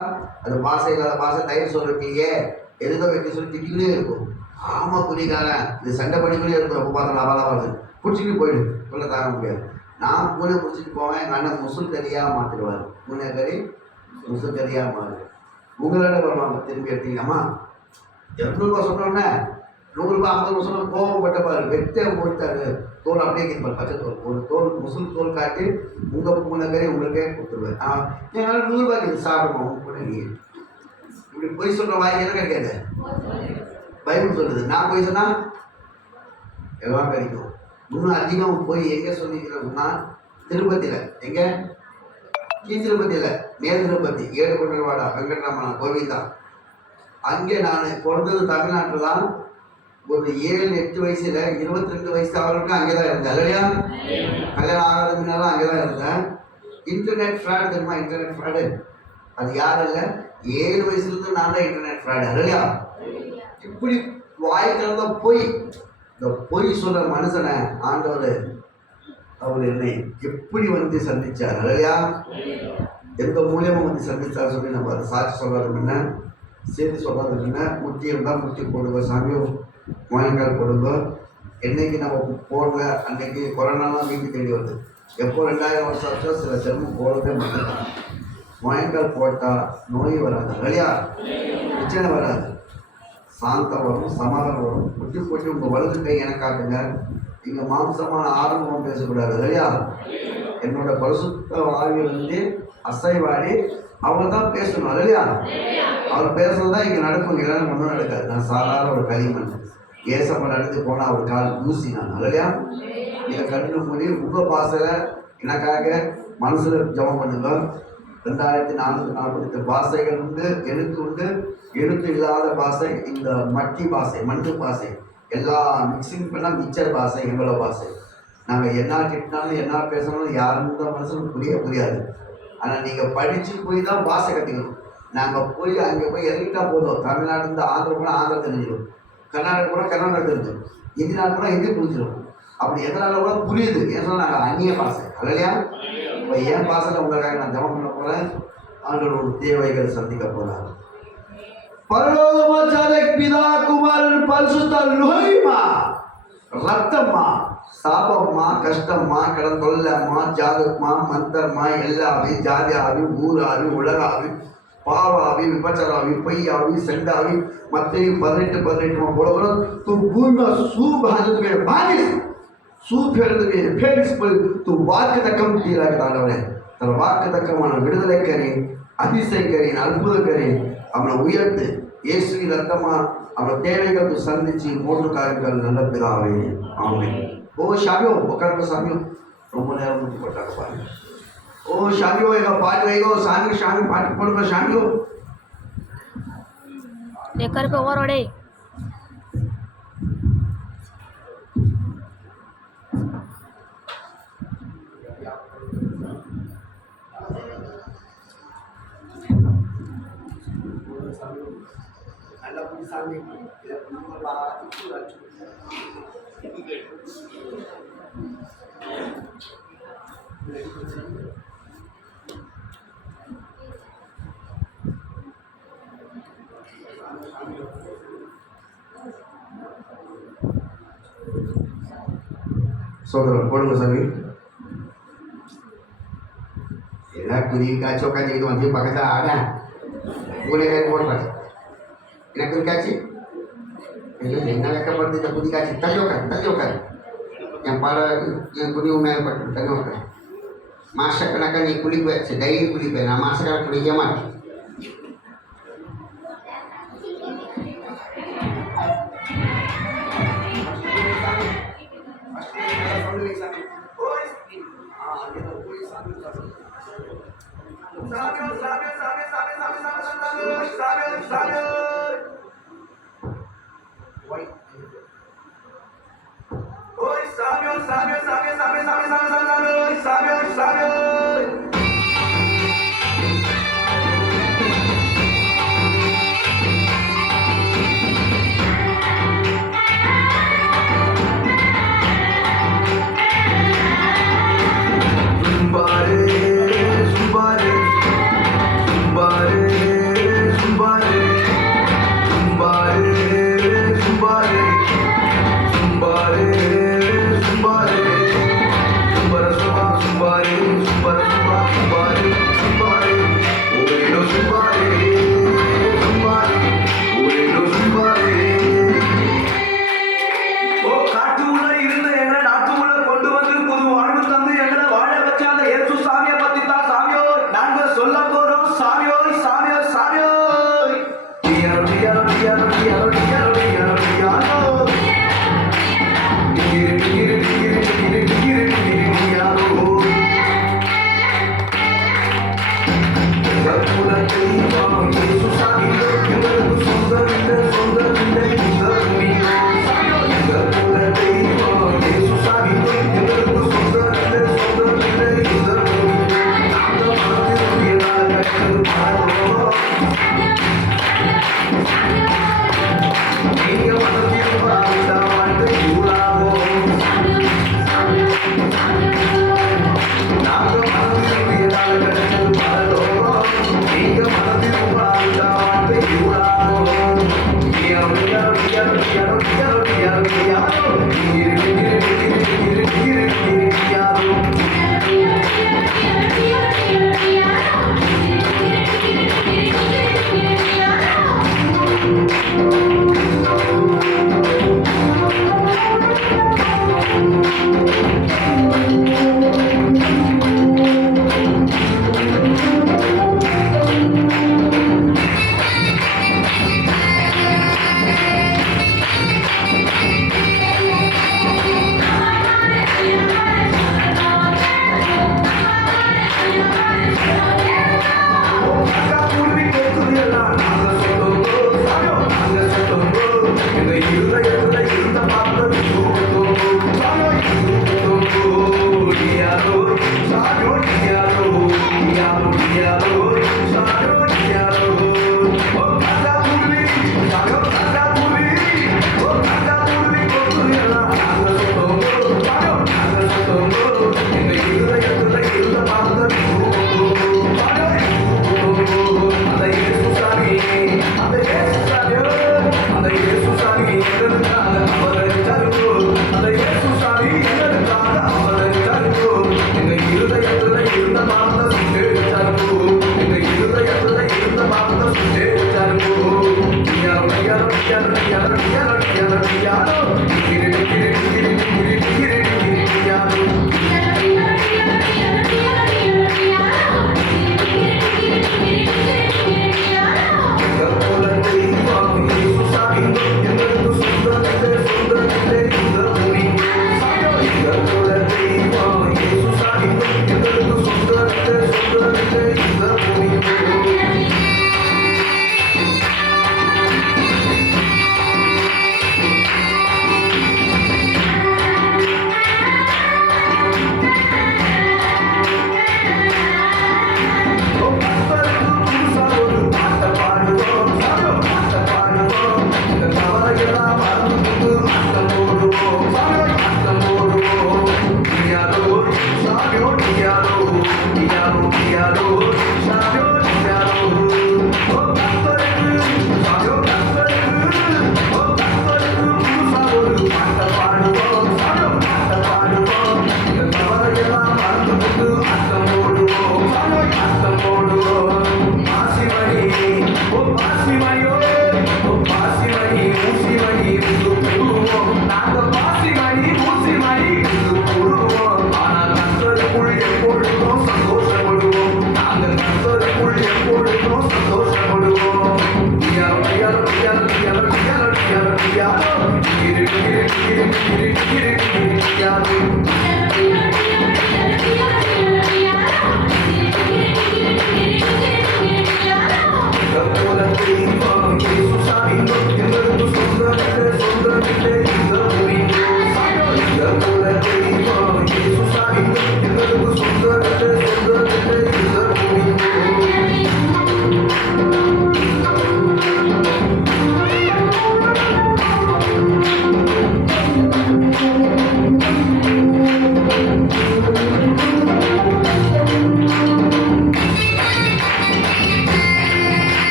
அது பாசை இல்லாத பாசை தயிர் சொல்லிட்டீங்க எதுக்க வைக்க சொல்லி திட்டிக்கிட்டே இருக்கும். ஆமாம் புரிக்காரன் இது சண்டை பண்ணிக்கிட்டே இருக்கும். எப்போ பார்த்தா லாபாலாக வருது பிடிச்சிக்கிட்டு போயிடும் சொல்ல தாங்க முடியாது. நான் பூனை பிடிச்சிட்டு போவேன். எங்கள் அண்ணன் முசுல் கறியாக மாற்றிடுவார். பூனை கறி முசுல் கறியாக மாறு. உங்களோட வருவாங்க திரும்பி எடுத்தீங்கம்மா 200 சொன்னோன்னே 100 50 சொன்ன கோபப்பட்டப்பாரு வெட்டை போட்டாரு. தோல் அப்படியே கேட்பார் பச்சை தோல் ஒரு தோல் முசுல் தோல் காட்டி உங்கள் பூனை கறி உங்களுக்கே கொடுத்துருவேன். என்னால் 100 இது சாப்பிடுவோம் உங்க கூட நீ இப்படி பொய் சொல்கிற வாய்க்கு என்ன கிடைக்காது. பைபிள் சொல்லுது நான் போய் சொன்னால் எல்லாம் கிடைக்கும். இன்னும் அதிகம் போய் எங்கே சொல்லிக்கிறோம்னா திருப்பதியில் எங்கே திருப்பதியில் மேல் திருப்பதி ஏழுகொண்டவாடா வெங்கட்ராமனா கோவில் தான். அங்கே நான் பிறந்தது தமிழ்நாட்டில் தான். ஒரு 7-8 வயசுல 22 வயசு அவர்களுக்கு அங்கே தான் இருந்தேன் இல்லையா. கல்யாணம் ஆகாத முன்னாலும் அங்கே தான் இருந்தேன். இன்டர்நெட் ஃப்ராட் தெரியுமா? இன்டர்நெட் ஃப்ராடு அது யாரும் இல்லை. 7 வயசுலேருந்து நான் தான் இன்டர்நெட் ஃப்ராடு இல்லையா. இப்படி வாய்க்கிறத பொய் இந்த பொய் சொல்கிற மனுஷனை ஆண்டவர் அவர் என்னை எப்படி வந்து சந்திச்சார் இல்லையா. எந்த மூலியமாக வந்து சந்திச்சார் சொல்லி நம்ம அதை சாட்சி சொல்கிறது என்ன செய்தி சொல்கிறது என்ன. முட்டி இருந்தால் முட்டி போடுங்க சாமியோ முயங்கால் போடுங்க. என்னைக்கு நம்ம போடல அன்னைக்கு கொரோனாலாம் வீட்டு தேடி வருது. எப்போ 2000 வருஷம் ஆச்சோ சில செல்வம் போடவே மாட்டாங்க. முயங்கால் போட்டால் நோய் வராது இல்லையா. பிரச்சனை வராது. சாந்தம் வரும் சமாதானம் வரும். முட்டி போட்டு உங்கள் வலது கை எனக்கு காட்டுங்க. இங்கே மாம்சமான ஆரம்பம் பேசக்கூடாது இல்லையா. என்னோட பரிசுத்த ஆவியிலிருந்து அசைவாடி அவர் தான் பேசணும் இல்லையா. அவர் பேசுறது தான் இங்கே நடக்கும். இல்லைன்னா ஒன்றும் நடக்காது. நான் சாதாரண ஒரு களிமண் ஏசப்ப நடந்து போனால் அவர் கால் ஊசி நான் இல்லையா. நீங்கள் கண்ணு மூடி உங்கள் பாசையில் எனக்காக மனசில் ஜபம் பண்ணுங்க. 2448 பாஷைகள் உண்டு. எழுத்து உண்டு. எழுத்து இல்லாத பாஷை இந்த மட்டி பாஷை மண்ணு பாஷை எல்லாம் மிக்சிங் பண்ணால் மிச்சர் பாஷை எங்களோட பாஷை. நாங்கள் என்ன கிட்டினாலும் என்ன பேசணும் யாருந்த மனசும் புரியாது. ஆனால் நீங்கள் படித்து போய் தான் பாஷை கற்றுக்கணும். நாங்கள் போய் அங்கே போய் இறங்கிட்டா போதும். தமிழ்நாட்டிலேருந்து ஆந்திர கூட ஆந்திரம் தெரிஞ்சிடும். கர்நாடகா கூட கர்நாடகா தெரிஞ்சிடும். இந்தி நாடு கூட ஹிந்தி புரிஞ்சிடும். அப்படி எதனால கூட புரியுது. ஏன் சொன்னால் நாங்கள் அந்நிய பாஷை இல்லையா. இப்போ என் பாஷையில் உங்களுக்காக நான் ஜபம் பண்ண போகிறேன். ஆண்டோட தேவைகளை சந்திக்க போகிறார். பரலோகமா பிதா குமாரன் பரிசுத்த லோகிமா ரத்தம்மா சாபம்மா கஷ்டம்மா கடன் தொல்லம்மா ஜாதகம்மா மந்தர்மா எல்லாவி ஜாதி ஆவி ஊராவி உலகாவி பாவாவி விபச்சாராவி பொய்யாவி செண்டாவி மத்தையும் 18 बोलो तू भूमि में सूप हाजत में बारिश सूप में फेरिस पर तू वाक्य तकम तीरा करने तर वाक्य तकமான விடுதலை கரி அதிசய கரி அற்புத கரி அவனை உயர்த்து இயேசு ரத்தமா அவன் தேவைகள் சந்திச்சு மூன்று காரியங்கள் நல்ல பிதாவே ஆமென். ஓ ஷாமியோ உட்கார்ந்து சாமியோ ரொம்ப நேரம் முட்டி போட்டாங்க பாருங்க. ஓ ஷாமியோ எங்க பாட்டு வைகோ சாமி பாட்டு போடுங்க ஷாமியோ लेकर पे ओवरडे சாமி சோதரன் போடுங்க சாமி. எல்லாம் குதி காய்ச்சி உட்காந்துக்கிட்டு வந்து பக்கத்தில் ஆட பூனைக்காய் போடுறாங்க. எனக்கு காய்ச்சி என்ன வைக்கப்படுது இந்த புதி காய்ச்சி தள்ளி உட்காரு என் பாட என் குடிவு மேலே பட்டு தள்ளி உட்காரு. மாசக்கணக்காக நீ குளிப்ப டெய்லி குளிப்பேன். நான் மாசக்கணக்கு குளிக்க மாட்டேன். Zumbare, zumbare, zumbare. Massive